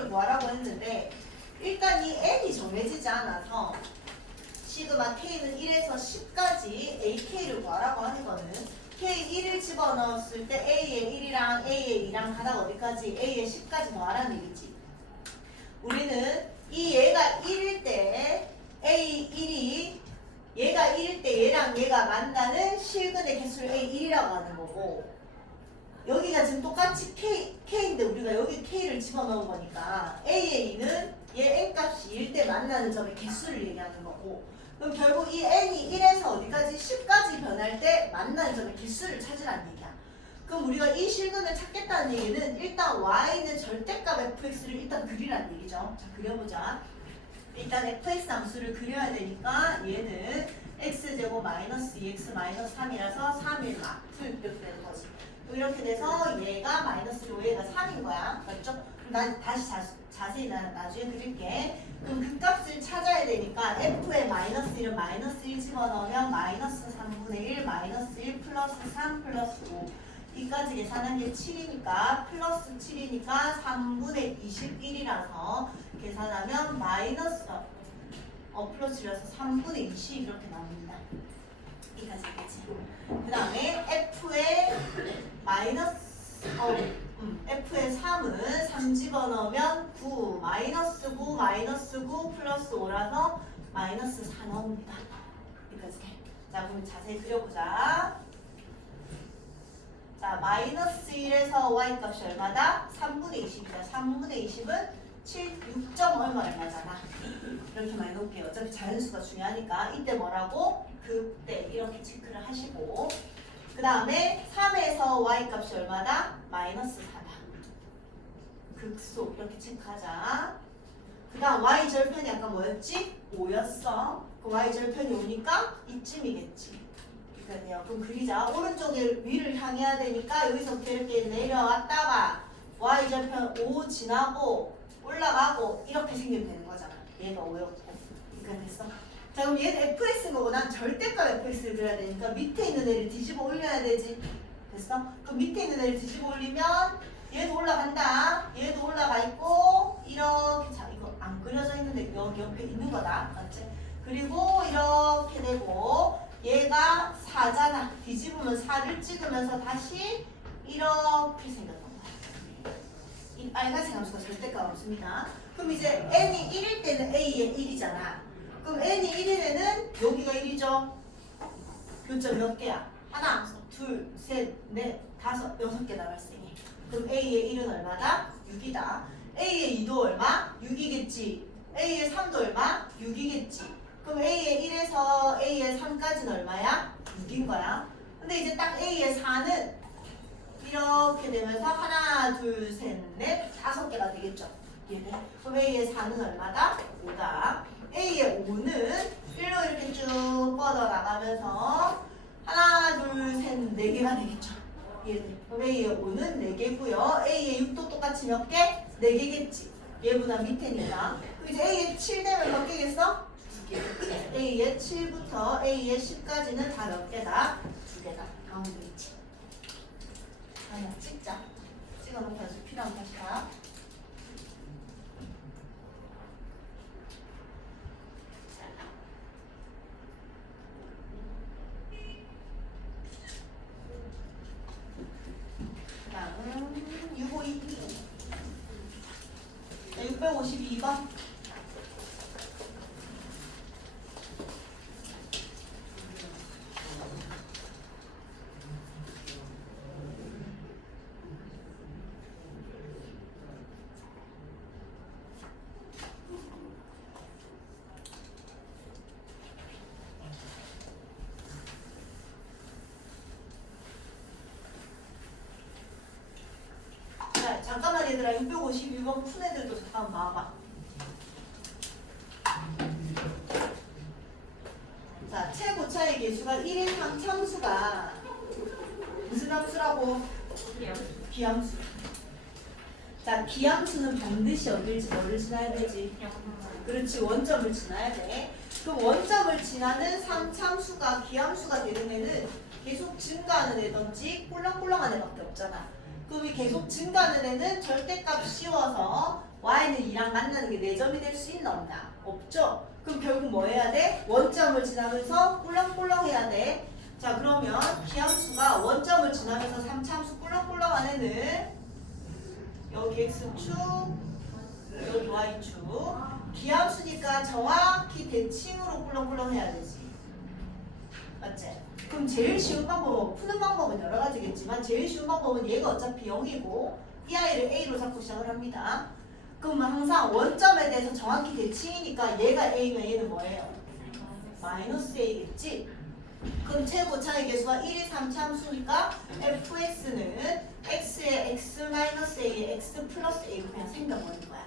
개수를 구하라고 했는데 일단 이 n이 정해지지 않아서 시그마 k는 1에서 10까지 ak를 구하라고 하는 거는 k1을 집어넣었을 때 a의 1이랑 a의 2랑 가다가 어디까지? a의 10까지 더하라는 얘기지. 우리는 이 얘가 1일 때 a1이 얘가 1일 때 얘랑 얘가 만나는 실근의 개수를 a1이라고 하는 거고 여기가 지금 똑같이 k인데 우리가 여기 k를 집어넣은 거니까 a의 2는 얘 n값이 1일 때 만나는 점의 개수를 얘기하는 거고 그럼 결국 이 n이 1에서 어디까지 10까지 변할 때 만나는 점의 개수를 찾으라는 얘기야. 그럼 우리가 이 실근을 찾겠다는 얘기는 일단 y는 절대값 fx를 일단 그리라는 얘기죠. 자 그려보자. 일단 fx 함수를 그려야 되니까 얘는 x제곱 마이너스 2x 마이너스 3이라서 3일 막 풀 이렇게 되는 거지. 이렇게 돼서 얘가 마이너스고 얘가 3인 거야. 맞죠? 그럼 난 다시 자세히 나중에 그릴게. 그럼 그 값을 찾아야 되니까 f의 마이너스 1은 마이너스 1 집어넣으면 마이너스 3분의 1 마이너스 1 플러스 3 플러스 5 이까지 계산한 게 7이니까 플러스 7이니까 3분의 21이라서 계산하면 마이너스 플러스 7이라서 3분의 20 이렇게 나옵니다. 이까지 되지. 그 다음에 f의 마이너스 f의 3은 3 집어넣으면 9 마이너스 9 마이너스 9 플러스 5라서 마이너스 4 나옵니다. 이까지. 자 그럼 자세히 그려보자. 자 마이너스 1에서 y값이 얼마다? 3분의 20이다. 3분의 20은 6점 얼마잖아. 이렇게 많이 놓을게요. 어차피 자연수가 중요하니까 이때 뭐라고? 그때 이렇게 체크를 하시고 그 다음에 3에서 y값이 얼마다? 마이너스 4다. 극소 이렇게 체크하자. 그 다음 y절편이 아까 뭐였지? 5였어. 그 y절편이 오니까 이쯤이겠지. 그러니까요. 그럼 그리자. 오른쪽에 위를 향해야 되니까 여기서부터 이렇게 내려왔다가 y절편 5 지나고 올라가고 이렇게 생기면 되는 거잖아. 얘가 5였고. 그러니까 됐어. 자 그럼 얘는 fx인 거고 난 절대값 fx를 그려야 되니까 밑에 있는 애를 뒤집어 올려야 되지. 됐어? 그럼 밑에 있는 애를 뒤집어 올리면 얘도 올라간다. 얘도 올라가 있고 이렇게 자 이거 안 그려져 있는데 여기 옆에 있는 거다. 맞지? 그리고 이렇게 되고 얘가 4잖아. 뒤집으면 4를 찍으면서 다시 이렇게 생겼던 거야. 이 빨간색 함수가 절대값 없습니다. 그럼 이제 n이 1일 때는 a의 1이잖아. 그럼 n이 1일에는 여기가 1이죠. 교점 몇 개야? 하나, 둘, 셋, 넷, 다섯, 6개 나갈생이. 그럼 a의 1은 얼마다? 6이다. a의 2도 얼마? 6이겠지. a의 3도 얼마? 6이겠지. 그럼 a의 1에서 a의 3까지는 얼마야? 6인 거야. 근데 이제 딱 a의 4는 이렇게 되면서 하나, 둘, 셋, 넷, 5개가 되겠죠. 얘는. 그럼 a의 4는 얼마다? 5다. a의 5는 1로 이렇게 쭉 뻗어 나가면서 하나, 둘, 셋, 4개가 되겠죠. 얘는. 그럼 a의 5는 4개고요. a의 6도 똑같이 몇 개? 4개겠지. 얘보다 밑에니까. 그럼 이제 a의 7 되면 몇 개겠어? 2개. a의 7부터 a의 10까지는 다 몇 개다? 2개다. 가운데 있지. 하나 찍자. 찍어놓고 연습 필요하면 다시 봐. 다음은 652. 652번. 잠깐만 얘들아 652번 푼 애들도 잠깐 봐봐. 자 최고차의 개수가 1인 함수가 무슨 함수라고? 기함수. 자 기함수는 반드시 뭐를 지나야 되지? 그렇지 원점을 지나야 돼. 그럼 원점을 지나는 3참수가 기함수가 되는 애는 계속 증가하는 애든지 꿀렁꿀렁한 애밖에 없잖아. 그럼 이 계속 증가하는 애는 절대값 씌워서 y는 2랑 만나는 게 4점이 될 수 있나 없나? 없죠? 그럼 결국 뭐 해야 돼? 원점을 지나면서 꿀렁꿀렁 해야 돼. 자 그러면 기함수가 원점을 지나면서 3차함수 꿀렁꿀렁 안에는 여기 x축 여기 y축 기함수니까 정확히 대칭으로 꿀렁꿀렁 해야 되지. 맞지? 그럼 제일 쉬운 방법은 푸는 방법은 여러 가지겠지만 제일 쉬운 방법은 얘가 어차피 0이고 이 아이를 a로 잡고 시작을 합니다. 그럼 항상 원점에 대해서 정확히 대칭이니까 얘가 a면 얘는 뭐예요? 마이너스 a겠지? 그럼 최고차의 개수가 1이 3차함수니까 fx는 x의 x-a의 x 플러스 a로 그냥 생겨버린 거야.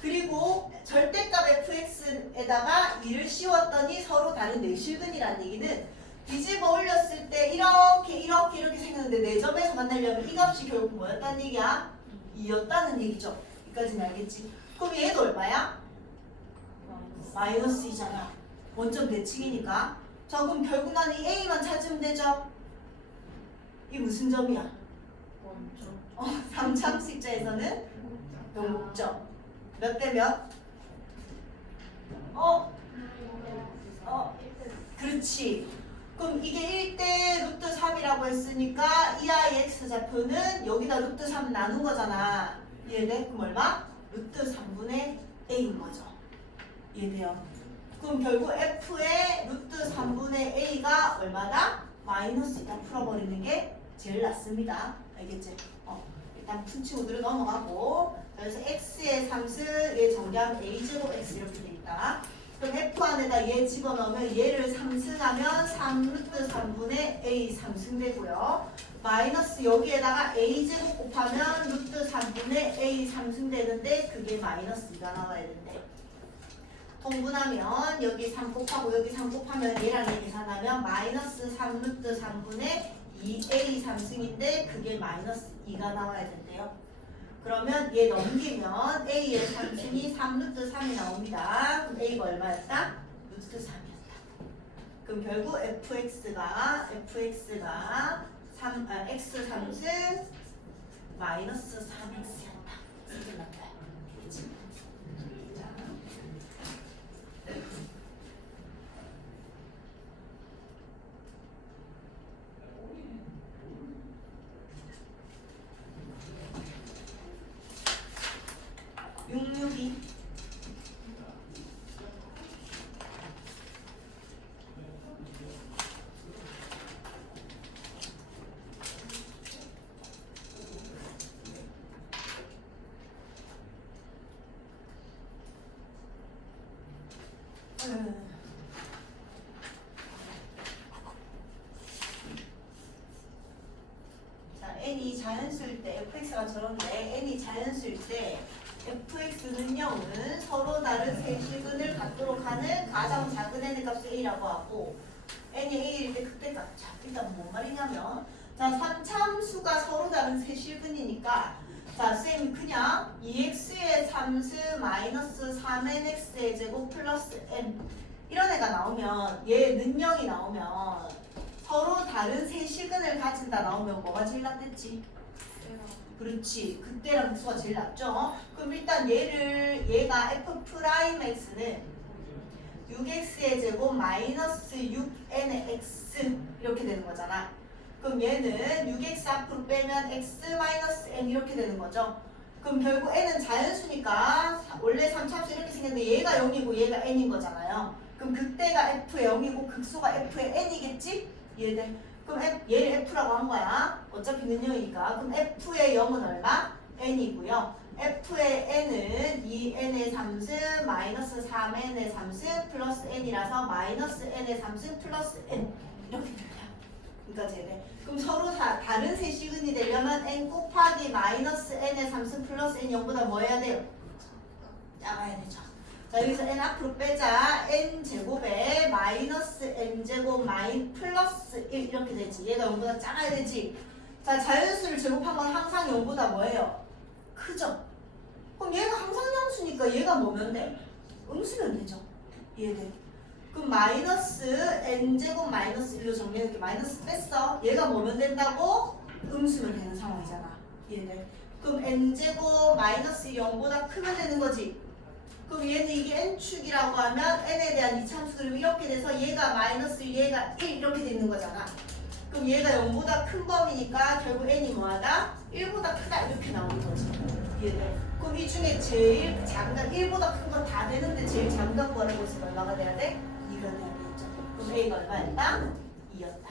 그리고 절대값 fx에다가 2를 씌웠더니 서로 다른 내실근이라는 얘기는 뒤집어 올렸을 때 이렇게 생겼는데 4점에서 만나려면 이 값이 결국 뭐였다는 얘기야? 2였다는 얘기죠. 여기까지는 알겠지? 그럼 얘도 얼마야? 마이너스 2잖아. 원점 대칭이니까. 자 그럼 결국 나는 이 a만 찾으면 되죠? 이 무슨 점이야? 3차함수 입장에서는 영목점. 몇 대 몇? 그렇지. 그럼 이게 1대 루트 3이라고 했으니까 이 아이 x좌표는 여기다 루트 3 나눈 거잖아. 이해돼? 그럼 얼마? 루트 3분의 a인 거죠. 이해돼요? 그럼 결국 f의 루트 3분의 a가 얼마다? 마이너스이다 풀어버리는 게 제일 낫습니다. 알겠지? 일단 푼 친구들은 넘어가고 그래서 x의 3수의 정리하면 a제곱 x 이렇게 돼 있다. 그럼 f 안에다 얘 집어넣으면 얘를 3승하면 3루트 3분의 a 3승 되고요. 마이너스 여기에다가 a제곱 곱하면 루트 3분의 a 3승 되는데 그게 마이너스 2가 나와야 된대. 통분하면 여기 3 곱하고 여기 3 곱하면 얘랑 얘 계산하면 마이너스 3루트 3분의 2a 3승인데 그게 마이너스 2가 나와야 된대요. 그러면 얘 넘기면 a의 3승이 3루트 3이 나옵니다. 그럼 a가 얼마였다? 루트 3이었다. 그럼 결국 fx가 x 3승 마이너스 3x였다. 이렇게 나타요. 자, n이 자연수일 때 fx가 저런데 n이 자연수일 때 fx는요 서로 다른 세실근을 갖도록 하는 가장 작은 n의 값을 a라고 하고 n이 a일 때 그때가 자 일단 뭔 말이냐면 자 3차함수가 서로 다른 세실근이니까 자 쌤이 그냥 2x의 3수 마이너스 3nx의 제곱 플러스 n 이런 애가 나오면 얘 능력이 나오면 서로 다른 세실근을 가진다 나오면 뭐가 제일 낫겠지? 그렇지. 그때랑 수가 제일 낫죠. 그럼 일단 얘가 f'x는 6x의 제곱 마이너스 6n의 x 이렇게 되는 거잖아. 그럼 얘는 6x 앞으로 빼면 x 마이너스 n 이렇게 되는 거죠. 그럼 결국 n은 자연수니까 원래 3차함수 이렇게 생겼는데 얘가 0이고 얘가 n인 거잖아요. 그럼 그때가 f의 0이고 극소가 f의 n이겠지? 이해돼? 그럼 얘를 f라고 한 거야. 어차피 능력이니까. 그럼 f의 0은 얼마? n이고요. f의 n은 2n의 3승 마이너스 3n의 3승 플러스 n이라서 마이너스 n의 3승 플러스 n 이렇게 돼요. 그러니까 쟤네. 그럼 서로 다른 세시근이 되려면 n 곱하기 마이너스 n의 3승 플러스 n 0보다 뭐 해야 돼요? 작아야 되죠. 자 여기서 n 앞으로 빼자. n 제곱에 마이너스 n 제곱 마이 플러스 1 이렇게 되지. 얘가 0보다 작아야 되지. 자 자연수를 제곱하면 항상 0보다 뭐예요? 크죠? 그럼 얘가 항상 양수니까 얘가 뭐면 돼? 음수면 되죠. 이해돼? 그럼 마이너스 n제곱 마이너스 1로 정리해줄게. 마이너스 뺐어. 얘가 뭐면 된다고? 음수면 되는 상황이잖아. 이해돼? 그럼 n제곱 마이너스 0보다 크면 되는 거지. 그럼 얘는 이게 n축이라고 하면 n에 대한 이차함수 그리고 이렇게 돼서 얘가 마이너스 1, 얘가 1 이렇게 되는 거잖아. 그럼 얘가 0보다 큰 범위니까 결국 n이 뭐하다? 1보다 크다 이렇게 나오는 거지. 이해돼? 그럼 이 중에 제일 작은 1보다 큰 건 다 되는데 제일 작은 거 구하는 것은 얼마가 돼야 돼? 2가 돼야 되겠죠. 그럼 a가 얼마였다? 2였다.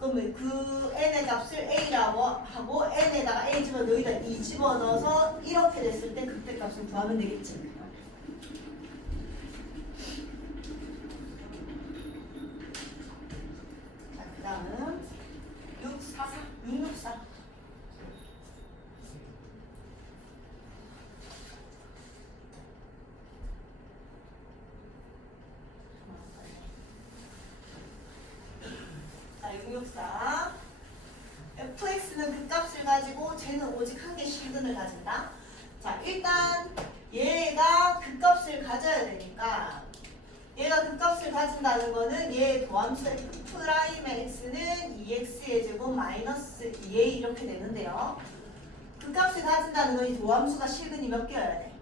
그러면 그 n의 값을 a라고 하고 n에다가 a 집어넣어 여기다 2 집어넣어서 이렇게 됐을 때 그때 값을 구하면 되겠지. 자, 그 다음은 664. 자, 664. fx는 그 값을 가지고 쟤는 오직 한 개 실근을 가진다. 자, 일단 얘가 그 값을 가져야 되니까 얘가 그 값을 가진다는 거는 얘의 도함수 f'의 x는 2x의 제곱 마이너스 2a 이렇게 되는데요. 그 값을 가진다는 건 이 도함수가 실근이 몇 개여야 돼?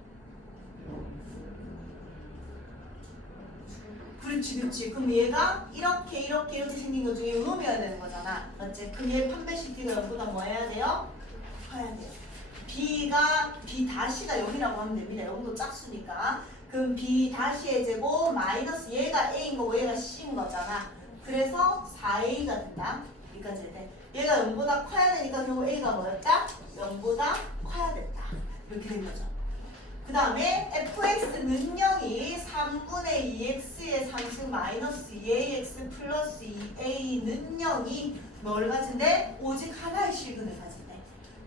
그렇지. 그럼 얘가 이렇게 생긴 것 중에 요놈이어야 되는 거잖아. 맞지? 그럼 얘 판별식 D가 0보다 뭐 해야 돼요? 커야 돼요. B가 B 다시가 0이라고 하면 됩니다. 0도 짝수니까. 그럼 B 다시의 제곱 마이너스 얘가 A인 거고 얘가 C인 거잖아. 그래서 4A가 된다. 여기까지 돼. 얘가 0보다 커야 되니까 결국 A가 뭐였다? 0보다 커야 됐다. 이렇게 된 거죠. 그 다음에 fx는 0이 3분의 2x의 상승 마이너스 2ax 플러스 2a는 0이 뭘 가진대? 오직 하나의 실근을 가진대.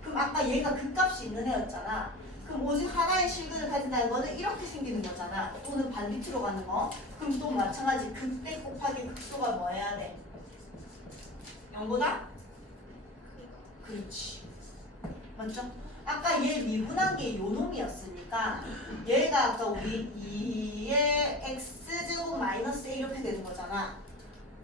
그럼 아까 얘가 그 값이 있는 애였잖아. 그럼 오직 하나의 실근을 가진다는 거는 이렇게 생기는 거잖아. 또는 반비트로 가는 거. 그럼 또 마찬가지 극대 곱하기 극소가 뭐 해야 돼? 0보다? 그렇지. 맞죠? 아까 얘 미분한 게 요놈이었으니까 얘가 아까 우리 2의 x제곱 마이너스 a 이렇게 되는 거잖아.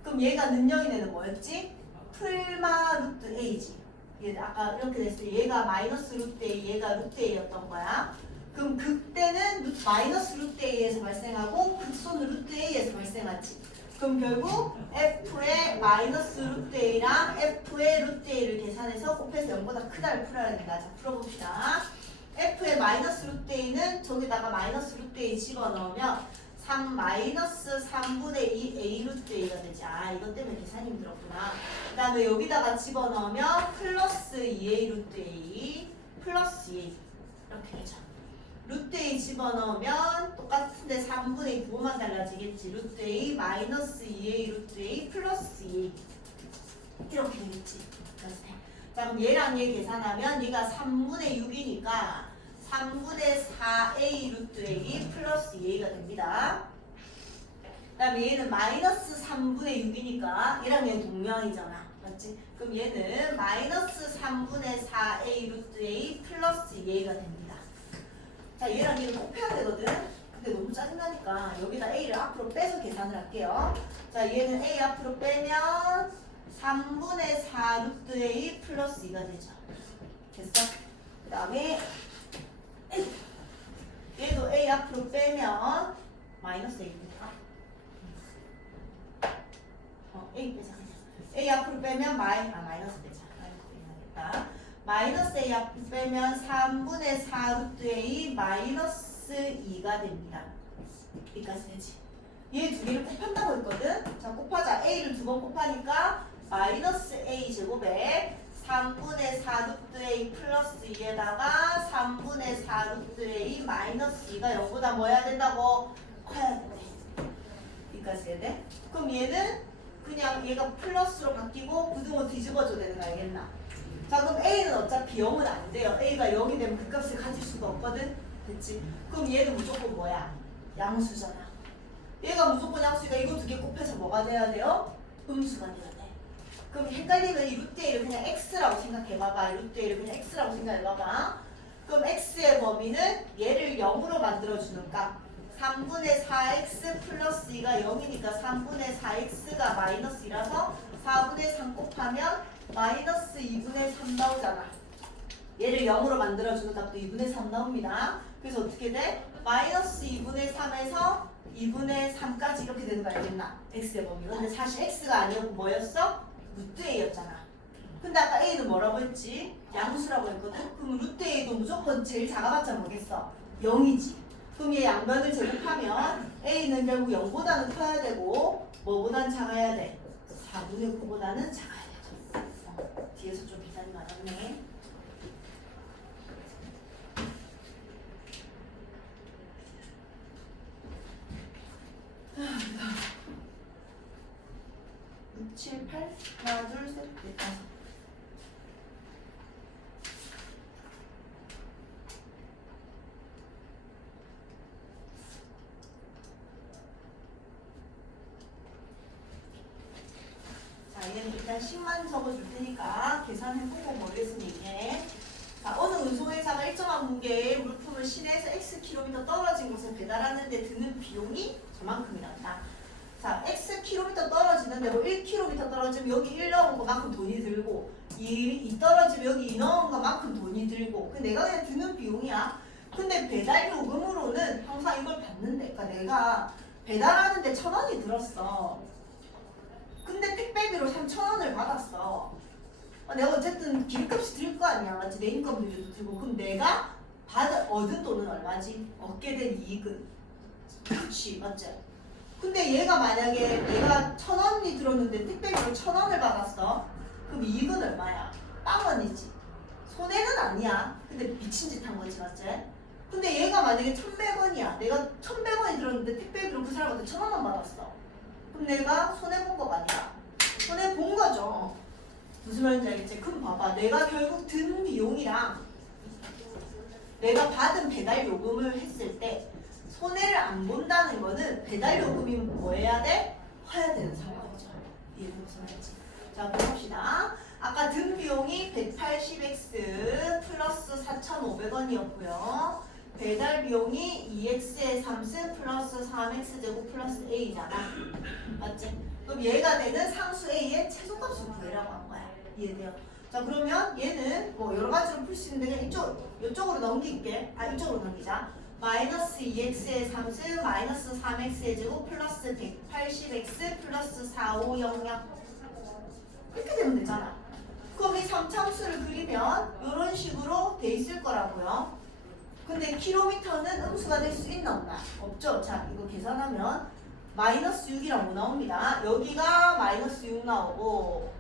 그럼 얘가 능력인 애는 뭐였지? 풀마 루트 a지. 얘 아까 이렇게 됐을 때 얘가 마이너스 루트 a, 얘가 루트 a였던 거야. 그럼 극대는 마이너스 루트 a에서 발생하고 극소는 루트 a에서 발생하지. 그럼 결국 f의 마이너스 루트 a랑 f의 루트 a를 계산해서 곱해서 0보다 크다를 풀어야 된다. 자, 풀어봅시다. f의 마이너스 루트 a는 저기다가 마이너스 루트 a 집어넣으면 3 마이너스 3분의 2 a 루트 a가 되지. 아, 이것 때문에 계산이 힘들었구나. 그 다음에 여기다가 집어넣으면 플러스 2a 루트 a 플러스 2a 이렇게 되죠. 루트 a 집어넣으면 똑같은데 3분의 2 부호만 달라지겠지. 루트 a 마이너스 2a 루트 a 플러스 2a 이렇게 되겠지. 자, 그럼 얘랑 얘 계산하면 얘가 3분의 6이니까 3분의 4a 루트 a 플러스 2a가 됩니다. 그 다음에 얘는 마이너스 3분의 6이니까 얘랑 얘는 동명이잖아. 맞지? 그럼 얘는 마이너스 3분의 4a 루트 a 플러스 2a가 됩니다. 자, 얘랑 얘를 곱해야 되거든? 근데 너무 짜증나니까 여기다 a를 앞으로 빼서 계산을 할게요. 자, 얘는 a 앞으로 빼면 3분의 4 루트 a 플러스 2가 되죠. 됐어? 그 다음에 얘도 a 앞으로 빼면 마이너스 a입니다. a 빼자. a 앞으로 빼면 마이너스 빼자. 마이너스 빼야겠다. 마이너스 a 앞으로 빼면 3분의 4 루트 a 마이너스 2가 됩니다. 여기까지 되지. 얘 두 개를 곱한다고 했거든. 자, 곱하자. a를 두 번 곱하니까 마이너스 a 제곱에 3분의 4 루트 a 플러스 2에다가 3분의 4 루트 a 마이너스 2가 0보다 뭐 해야 된다고? 커야 돼. 여기까지 해야 돼. 그럼 얘는 그냥 얘가 플러스로 바뀌고 부등호 뒤집어줘야 되는 거 알겠나? 자, 그럼 a는 어차피 0은 안 돼요. a가 0이 되면 그 값을 가질 수가 없거든. 됐지? 그럼 얘는 무조건 뭐야? 양수잖아. 얘가 무조건 양수니까 이거 두 개 곱해서 뭐가 돼야 돼요? 음수가 돼야 돼. 그럼 헷갈리면 이 루트 a를 그냥 x라고 생각해봐봐. 이 루트 a를 그냥 x라고 생각해봐봐. 그럼 x의 범위는 얘를 0으로 만들어주는 값. 3분의 4x 플러스 2가 0이니까 3분의 4x가 마이너스 2라서 4분의 3 곱하면 마이너스 2분의 3 나오잖아. 얘를 0으로 만들어주는 값도 2분의 3 나옵니다. 그래서 어떻게 돼? 마이너스 2분의 3에서 2분의 3까지 이렇게 되는 거 알겠나? x의 범위. 근데 사실 x가 아니었고 뭐였어? 루트 a였잖아. 근데 아까 a는 뭐라고 했지? 양수라고 했거든? 그럼 루트 a도 무조건 제일 작아봤자 뭐겠어? 0이지. 그럼 얘 양변을 제곱하면 a는 결국 0보다는 커야 되고 뭐보다는 작아야 돼? 4분의 9보다는 작아야 되죠. 뒤에서 좀 비단이 많았네. 아, 6, 7, 8 하나 둘 셋 넷 다섯. 자, 얘는 일단 10만 적어줄 테니까 계산해보고 모르겠으니 이게 자, 어느 운송회사가 일정한 무게의 물품을 시내에서 Xkm 떨어진 곳에 배달하는데 드는 비용이 저만큼이란다. 자, Xkm 떨어지는데 뭐 1km 떨어지면 여기 1 넣은 것만큼 돈이 들고 2 떨어지면 여기 2 넣은 것만큼 돈이 들고 그 내가 그냥 드는 비용이야. 근데 배달 요금으로는 항상 이걸 받는데 그러니까 내가 배달하는데 1,000원이 들었어. 근데 택배비로 3,000원을 받았어. 내가 어쨌든 길값이 들 거 아니야. 맞지? 내 인건비도 들고. 그럼 내가 얻은 돈은 얼마지? 얻게 된 이익은? 그렇지. 맞지? 근데 얘가 만약에 내가 1,000원이 들었는데 택배비로 1,000원을 받았어. 그럼 이익은 얼마야? 빵원이지. 손해는 아니야. 근데 미친 짓 한 거지. 맞지? 근데 얘가 만약에 1,100원이야. 내가 1,100원이 들었는데 택배비로 그 사람한테 1,000원만 받았어. 그럼 내가 손해본 거가 아니야. 손해본 거죠. 무슨 말인지 알겠지? 그럼 봐봐. 내가 결국 든 비용이랑 내가 받은 배달 요금을 했을 때 손해를 안 본다는 거는 배달 요금이 뭐 해야 돼? 화야 되는 상황이죠. 이해가 무슨 말인지. 자, 봅시다. 아까 든 비용이 180x 플러스 4,500원이었고요. 배달 비용이 2x의 3승 플러스 3x 제곱 플러스 a잖아. 맞지? 그럼 얘가 되는 상수 a의 최소값을 구해라고 한 거야. 이해돼요? 자, 그러면 얘는 뭐 여러 가지로 풀 수 있는데 이쪽으로 넘길게. 이쪽으로 넘기자. 마이너스 2x의 3승 마이너스 3x의 제곱 플러스 180x 플러스 4500 이렇게 되면 되잖아. 그럼 이 3참수를 그리면 이런 식으로 돼 있을 거라고요. 근데 킬로미터는 음수가 될 수 있나 없나? 없죠. 자, 이거 계산하면 마이너스 6이랑 뭐 나옵니다. 여기가 마이너스 6 나오고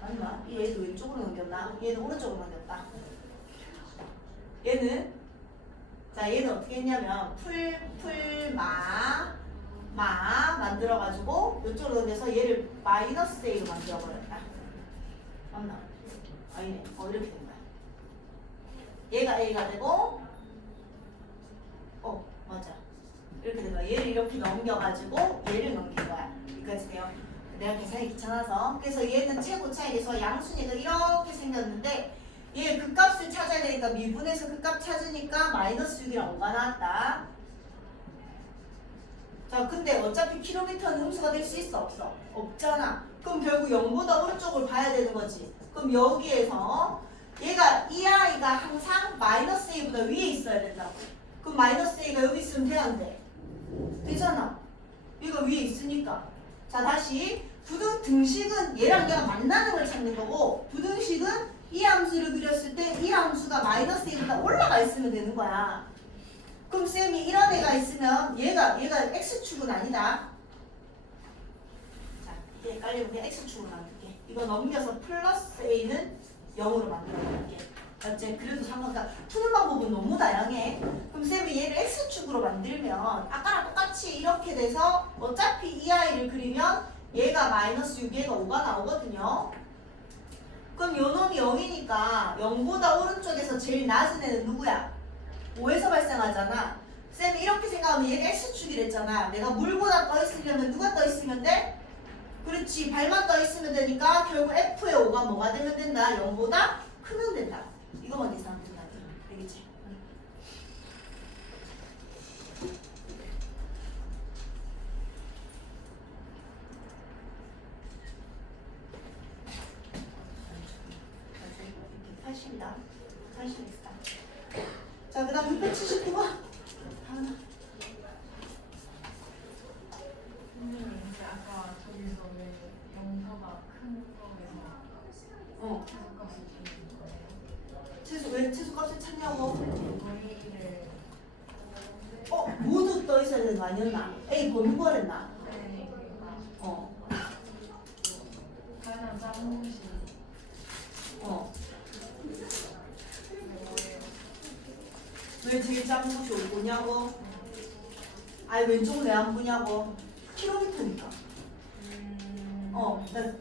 맞나? 얘도 왼쪽으로 넘겼나? 얘는 오른쪽으로 넘겼다. 얘는 자, 얘는 어떻게 했냐면 마 만들어가지고 이쪽으로 넘겨서 얘를 마이너스 a로 만들어버렸다. 맞나? 아니네. 이렇게 된 거야. 얘가 a가 되고 맞아. 이렇게 된 거야. 얘를 이렇게 넘겨가지고 얘를 넘긴 거야. 여기까지 돼요. 내가 계산이 귀찮아서. 그래서 얘는 최고 차이에서 양수니까 이렇게 생겼는데 얘 그 값을 찾아야 되니까 미분에서 그 값 찾으니까 마이너스 6이랑 5가 나왔다. 자, 근데 어차피 킬로미터는 음수가 될 수 있어? 없어? 없잖아. 그럼 결국 0보다 오른쪽을 봐야 되는 거지. 그럼 여기에서 얘가 이 아이가 항상 마이너스 a보다 위에 있어야 된다고. 그럼 마이너스 a가 여기 있으면 돼, 안 돼? 되잖아. 얘가 위에 있으니까. 자, 다시 부등식은 얘랑 얘가 만나는 걸 찾는 거고 부등식은 이 함수를 그렸을 때 이 함수가 마이너스 1보다 올라가 있으면 되는 거야. 그럼 쌤이 이런 애가 있으면 얘가 x축은 아니다. 자, 이게 헷갈리면 그냥 x축으로 만들게. 이거 넘겨서 플러스 a는 0으로 만들어볼게. 맞지? 그래도 상관없다. 푸는 방법은 너무 다양해. 그럼 쌤이 얘를 x축으로 만들면 아까랑 똑같이 이렇게 돼서 어차피 이 아이를 그리면 얘가 마이너스 6, 얘가 5가 나오거든요. 그럼 요 놈이 0이니까 0보다 오른쪽에서 제일 낮은 애는 누구야? 5에서 발생하잖아. 쌤이 이렇게 생각하면 얘가 x축이랬잖아. 내가 물보다 떠 있으려면 누가 떠 있으면 돼? 그렇지. 발만 떠 있으면 되니까 결국 f의 5가 뭐가 되면 된다? 0보다 크면 된다. 이거만 계산하면 된다. 알겠지? 이렇게 80이다. 파셜 x다. 자, 그 다음 679번. 다음. 선생님 이제 아까 저기서 왜 영서가 큰 거에서 최소값을 찾는 거예요? 왜 최소값을 찾냐고? 거리를 모두 떠 있어야 되는 거 아니었나? A 범위 구하랬나? 네 가장 작은 곳이 뭐예요? 왜 제일 작은 곳이 5냐고? 아니 왼쪽은 왜 안 보냐고? 킬로미터니까.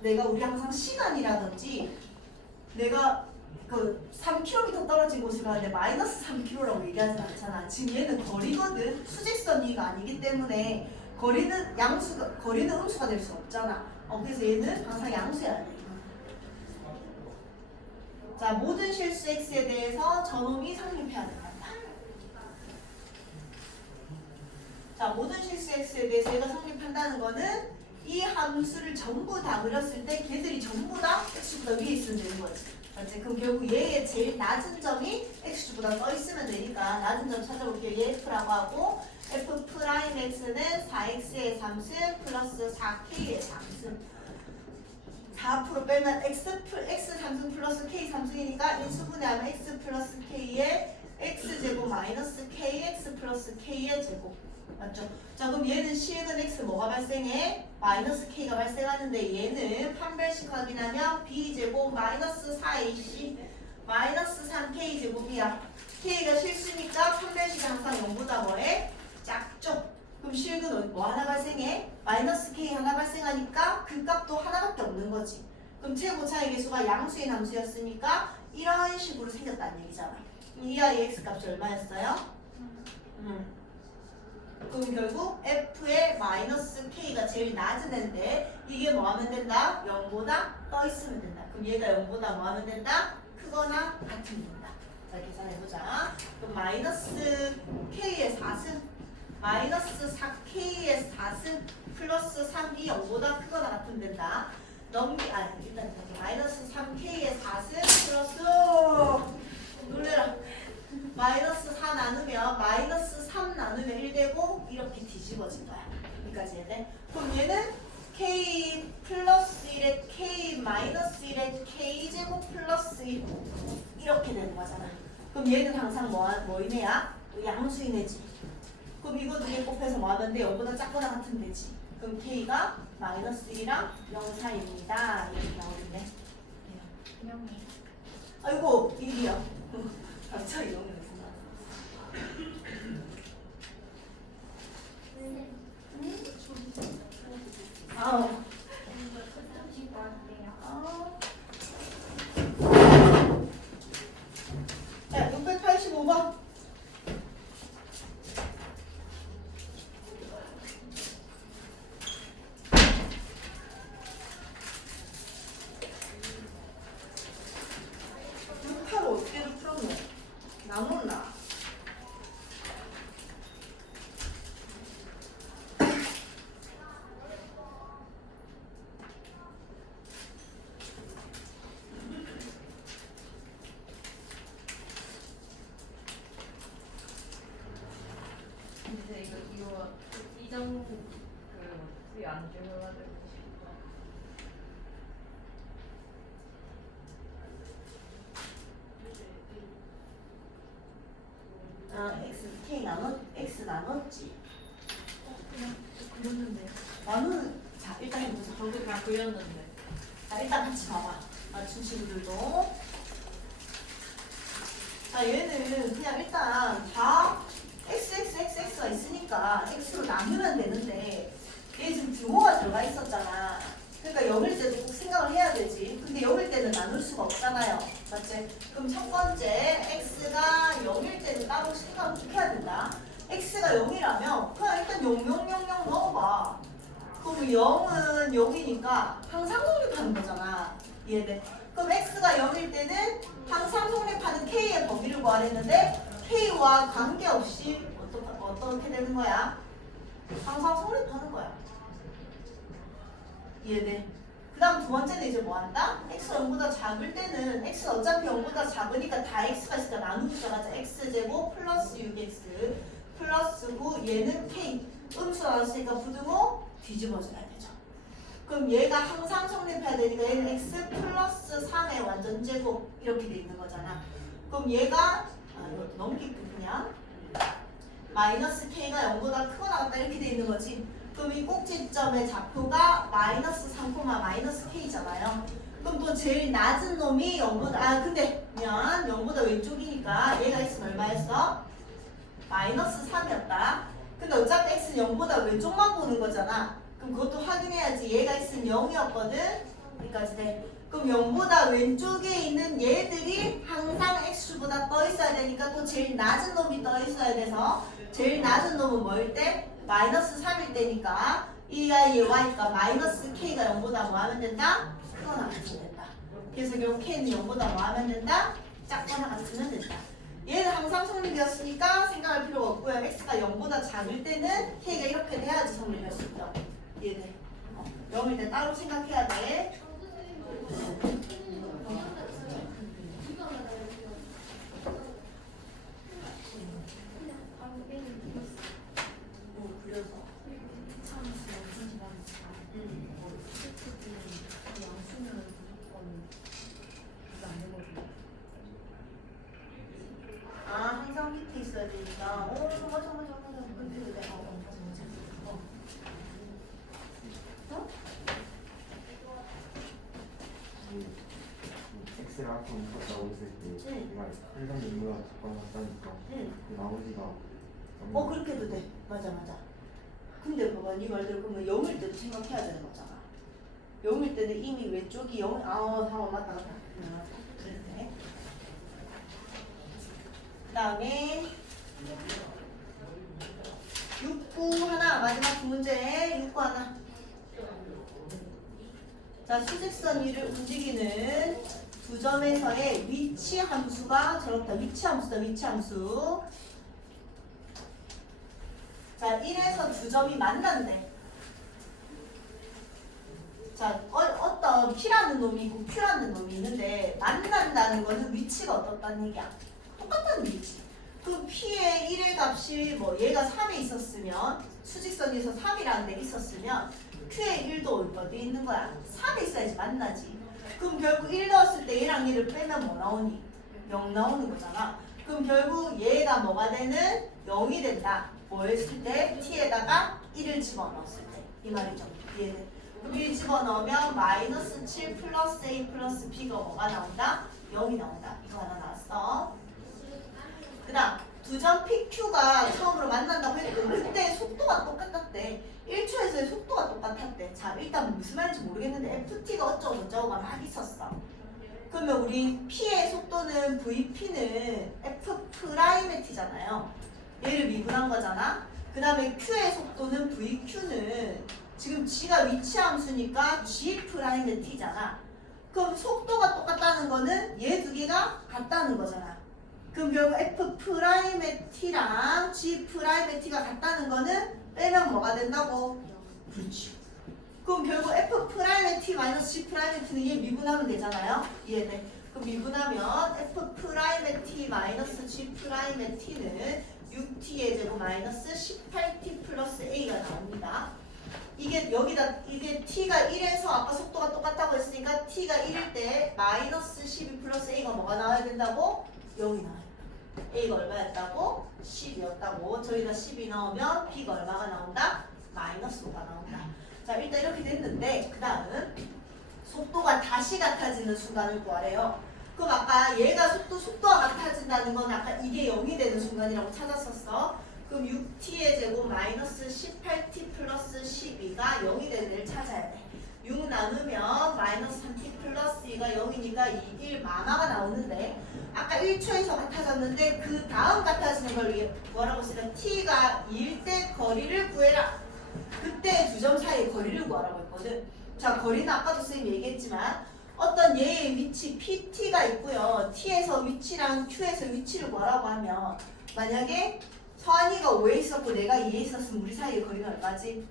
내가 우리 항상 시간이라든지 내가 그 3km 떨어진 곳을 가는데 마이너스 3km라고 얘기하지 않잖아. 지금 얘는 거리거든. 수직선이가 아니기 때문에 거리는 음수가 될 수 없잖아. 그래서 얘는 항상 양수해야 돼. 자, 모든 실수 x에 대해서 저놈이 성립해야 된다. 자, 모든 실수 x에 대해서 얘가 성립한다는 거는 이 함수를 전부 다 그렸을 때 걔들이 전부 다 x보다 위에 있으면 되는 거지. 맞지? 그럼 결국 얘의 제일 낮은 점이 x보다 떠 있으면 되니까 낮은 점 찾아볼게요. 얘 f라고 하고 f 프라임 x는 4x의 3승 플러스 4k의 3승. 4% 빼면 x 3승 플러스 k 3승이니까 인수분해하면 x 플러스 k의 x제곱 마이너스 kx 플러스 k의 제곱. 맞죠? 자, 그럼 얘는 시액은 x 뭐가 발생해? 마이너스 k가 발생하는데 얘는 판별식 확인하면 b제곱 마이너스 4ac 마이너스 3k 제곱이야. k가 실수니까 판별식이 항상 0보다 뭐해? 작죠? 그럼 시액은 뭐 하나 발생해? 마이너스 k 하나 발생하니까 그 값도 하나밖에 없는 거지. 그럼 최고차의 개수가 양수인 함수였으니까 이런 식으로 생겼다는 얘기잖아. 이 아이 x 값이 얼마였어요? 그럼 결국 f의 마이너스 k가 제일 낮은 애인데 이게 뭐 하면 된다? 0보다 떠 있으면 된다. 그럼 얘가 0보다 뭐 하면 된다? 크거나 같으면 된다. 자, 계산해보자. 그럼 마이너스 k의 4승 마이너스 4k의 4승 플러스 3이 0보다 크거나 같으면 된다. 일단 마이너스 3k의 4승 플러스 놀래라. 마이너스 4 나누면 마이너스 3 나누면 1 되고 이렇게 뒤집어진 거야. 여기까지 해야 돼. 그럼 얘는 k 플러스 1에 k 마이너스 1에 k 제곱 플러스 1 이렇게 되는 거잖아. 그럼 얘는 항상 뭐이네야? 양수인 애지. 그럼 이거 두 개 곱해서 뭐 하면 돼? 0보다 작거나 같으면 되지. 그럼 k가 마이너스 1이랑 0 사이입니다. 이렇게 나오겠네. 아이고 1이야. 갑자기 0이 자, 685번. 어떻게를 풀었노? 나눴나? 근데 이거 이전 수위 안 줄여가지고 x 나눴지. 그냥 그렸는데 자, 일단 해보자. 저도 그냥 그렸는데 자, 일단 같이 봐봐. 맞춘 친구들도. 자, 얘는 그냥 일단 다 x가 있으니까 x로 나누면 되는데 얘 지금 등호가 들어가 있었잖아. 그러니까 0일 때도 꼭 생각을 해야 되지. 근데 0일 때는 나눌 수가 없잖아요. 맞지? 그럼 첫 번째 x가 0일 때는 따로 생각을 해야 된다. x가 0이라면 그냥 일단 000 넣어봐. 그럼 0은 0이니까 항상 성립하는 거잖아. 이해돼? 그럼 x가 0일 때는 항상 성립하는 k의 범위를 구하랬는데 k와 관계없이 어떻게 되는 거야? 항상 성립하는 거야. 이해돼? 그 다음 두 번째는 이제 뭐 한다? x가 0보다 작을 때는 x가 어차피 0보다 작으니까 다 x가 있으니까 나누기죠. 맞아. x제곱 플러스 6x 플러스 9 얘는 k 음수가 나왔으니까 부등호 뒤집어줘야 되죠. 그럼 얘가 항상 성립해야 되니까 얘는 x 플러스 3의 완전 제곱 이렇게 돼 있는 거잖아. 그럼 얘가 이것도 넘기고 그냥 마이너스 k가 0보다 크거나 같다 이렇게 돼 있는 거지. 그럼 이 꼭지점의 좌표가 마이너스 3, 마이너스 k잖아요. 그럼 또 제일 낮은 놈이 0보다 근데 미안 0보다 왼쪽이니까 얘가 x는 얼마였어? 마이너스 3이었다. 근데 어차피 x는 0보다 왼쪽만 보는 거잖아. 그럼 그것도 확인해야지. 얘가 x는 0이었거든. 여기까지 돼. 그럼 0보다 왼쪽에 있는 얘들이 항상 x보다 떠 있어야 되니까 또 제일 낮은 놈이 떠 있어야 돼서 제일 낮은 놈은 뭐일 때? 마이너스 3일 때니까 이 아이의 y가 마이너스 k가 0보다 뭐 하면 된다? 크거나 같으면 된다. 그래서 결국 k는 0보다 뭐 하면 된다? 작거나 같으면 된다. 얘는 항상 성립이었으니까 생각할 필요가 없고요. x가 0보다 작을 때는 k가 이렇게 돼야지 성립할 수 있다. 얘는 0일 때 따로 생각해야 돼. 그려서 항상 밑에 있어야 되니까. 맞아. 근데 내가 x를 앞으로 묶었다고 했을 때 얘가 항상 0보다 작거나 같다니까 그 나머지가 그렇게 해도 돼. 맞아. 근데 봐봐, 네 말대로 그러면 0일 때도 생각해야 되는 거잖아. 0일 때는 이미 왼쪽이 0, 잠깐 맞다. 그래도 돼. 그 다음에 6구 하나, 마지막 두 문제 6구 하나. 자, 수직선 위를 움직이는 두 점에서의 위치 함수가 저렇다. 위치 함수. 자, 1에서 두 점이 만난대. 자, 어떤 P라는 놈이 있고 Q라는 놈이 있는데 만난다는 거는 위치가 어떻다는 얘기야? 똑같다는 얘기지. 그 P의 1의 값이 뭐 얘가 3에 있었으면 수직선에서 3이라는 데 있었으면 Q의 1도 어디 있는 거야? 3에 있어야지 만나지. 그럼 결국 1 넣었을 때 얘랑 얘를 빼면 뭐 나오니? 0 나오는 거잖아. 그럼 결국 얘가 뭐가 되는? 0이 된다. 뭐 했을 때? T에다가 1을 집어넣었을 때. 이 말이죠. 얘는. 그럼 1 집어넣으면 마이너스 7 플러스 A 플러스 B가 뭐가 나온다? 0이 나온다. 이거 하나 나왔어. 그 다음 두 점 PQ가 처음으로 만난다고 했고 그때 속도가 똑같았대. 1초에서의 속도가 똑같았대. 자, 일단 무슨 말인지 모르겠는데 FT가 어쩌고저쩌고가 막 있었어. 그러면 우리 P의 속도는 VP는 F'의 T잖아요. 얘를 미분한 거잖아. 그 다음에 Q의 속도는 VQ는 지금 G가 위치 함수니까 G'의 T잖아. 그럼 속도가 똑같다는 거는 얘 두 개가 같다는 거잖아. 그럼 결국 F'의 T랑 G'의 T가 같다는 거는 빼면 뭐가 된다고? 그렇지. 그럼 결국 F'의 T 마이너스 G'의 T는 얘 미분하면 되잖아요. 이해돼? 그럼 미분하면 F'의 T 마이너스 G'의 T는 6T의 제곱 마이너스 18T 플러스 A가 나옵니다. 이게 여기다 이게 T가 1에서 아까 속도가 똑같다고 했으니까 T가 1일 때 마이너스 12 플러스 A가 뭐가 나와야 된다고? 0이 나와요. A가 얼마였다고? 10이었다고. 저희가 10이 넣으면 B가 얼마가 나온다? 마이너스 5가 나온다. 자, 일단 이렇게 됐는데 그 다음 속도가 다시 같아지는 순간을 구하래요. 그럼 아까 얘가 속도가 같아진다는 건 아까 이게 0이 되는 순간이라고 찾았었어. 그럼 6t의 제곱 마이너스 18t 플러스 12가 0이 되는 애를 찾아야 돼. 6 나누면 마이너스 3t 플러스 2가 0이니까 1 마마가 나오는데 아까 1초에서 같아졌는데 그 다음 같아지는 걸 위해 뭐라고 했으면 t가 2일 때 거리를 구해라. 그때 두 점 사이의 거리를 구하라고 했거든. 자, 거리는 아까도 선생님이 얘기했지만 어떤 얘의 위치 PT가 있고요. T에서 위치랑 Q에서 위치를 구하라고 하면 만약에 서한이가 5에 있었고 내가 2에 있었으면 우리 사이의 거리는 얼마지?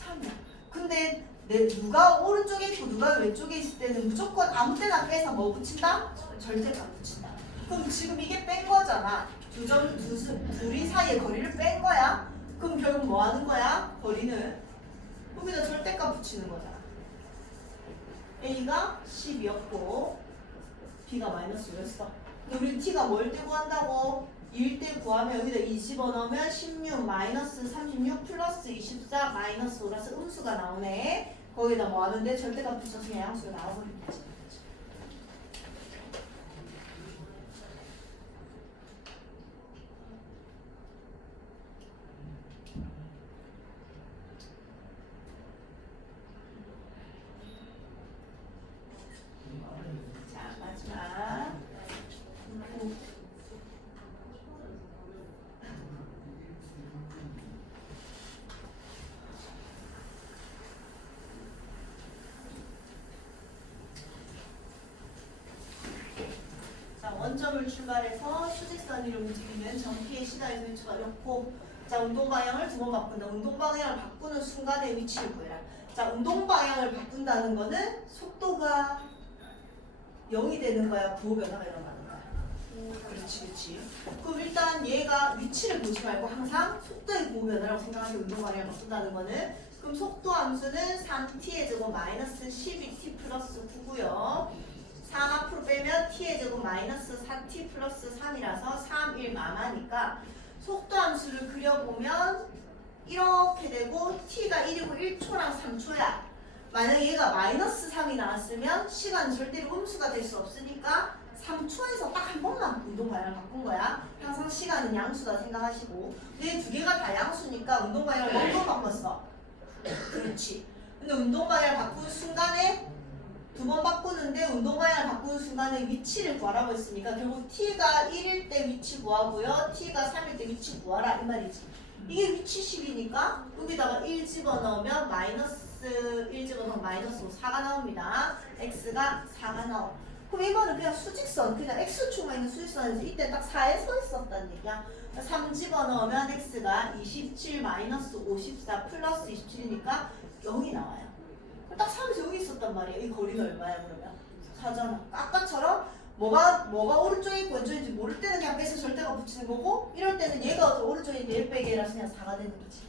3이야. 근데 누가 오른쪽에 있고 누가 왼쪽에 있을 때는 무조건 아무 때나 빼서 뭐 붙인다? 절대값 붙인다. 그럼 지금 이게 뺀 거잖아. 둘이 사이의 거리를 뺀 거야. 그럼 결국 뭐 하는 거야? 거리는 여기다 절대값 붙이는 거잖아. A가 10이었고 B가 마이너스 5였어. 근데 우리 T가 뭘 때 구한다고? 1 때 구하면 여기다 2 집어넣으면 16 마이너스 36 플러스 24 마이너스 5라서 음수가 나오네. 거기다 뭐 하는데 절대값 붙여서 그냥 양수가 나와버리는 거지. 자, 마지막. 자, 원점을 출발해서 수직선 위로 움직이는 전기의 시간의 위치가 이렇고, 자, 운동 방향을 두 번 바꾼다. 운동 방향을 바꾸는 순간의 위치를 구해라. 자, 운동 방향을 바꾼다는 거는 속도가 0이 되는 거야, 부호 변화가 일어나는 거야. 그렇지, 그렇지. 그럼 일단 얘가 위치를 보지 말고 항상 속도의 부호 변화라고 생각하면 운동 방향을 바꾼다는 거는, 그럼 속도 함수는 3t의 제곱 마이너스 12t 플러스 9고요. 3 앞으로 빼면 t의 제곱 마이너스 4t 플러스 3이라서 3, 1 마마니까 속도 함수를 그려보면 이렇게 되고 t가 1이고 1초랑 3초야. 만약에 얘가 마이너스 3이 나왔으면 시간은 절대로 음수가 될 수 없으니까 3초에서 딱 한 번만 운동 방향을 바꾼 거야. 항상 시간은 양수다 생각하시고. 근데 두 개가 다 양수니까 운동 방향을 몇 번 바꿨어? 그렇지. 근데 운동 방향을 바꾼 순간에 두 번 바꾸는데 운동 방향을 바꾸는 순간에 위치를 구하라고 했으니까 결국 t가 1일 때 위치 구하고요. t가 3일 때 위치 구하라 이 말이지. 이게 위치 10이니까 여기다가 1 집어넣으면 마이너스 1 집어넣으면 마이너스 4가 나옵니다. x가 4가 나와. 그럼 이거는 그냥 수직선, 그냥 x축만 있는 수직선에서 이때 딱 4에 서 있었다는 얘기야. 3 집어넣으면 x가 27 마이너스 54 플러스 27이니까 0이 나와요. 딱 3에서 0이 있었단 말이야. 이 거리는 얼마야 그러면? 4잖아. 아까처럼 뭐가 오른쪽에 있고 왼쪽인지 모를 때는 그냥 빼서 절대가 붙이는 거고, 이럴 때는 얘가 오른쪽에 있는데 얘 빼기라서 그냥 4가 되는 거지.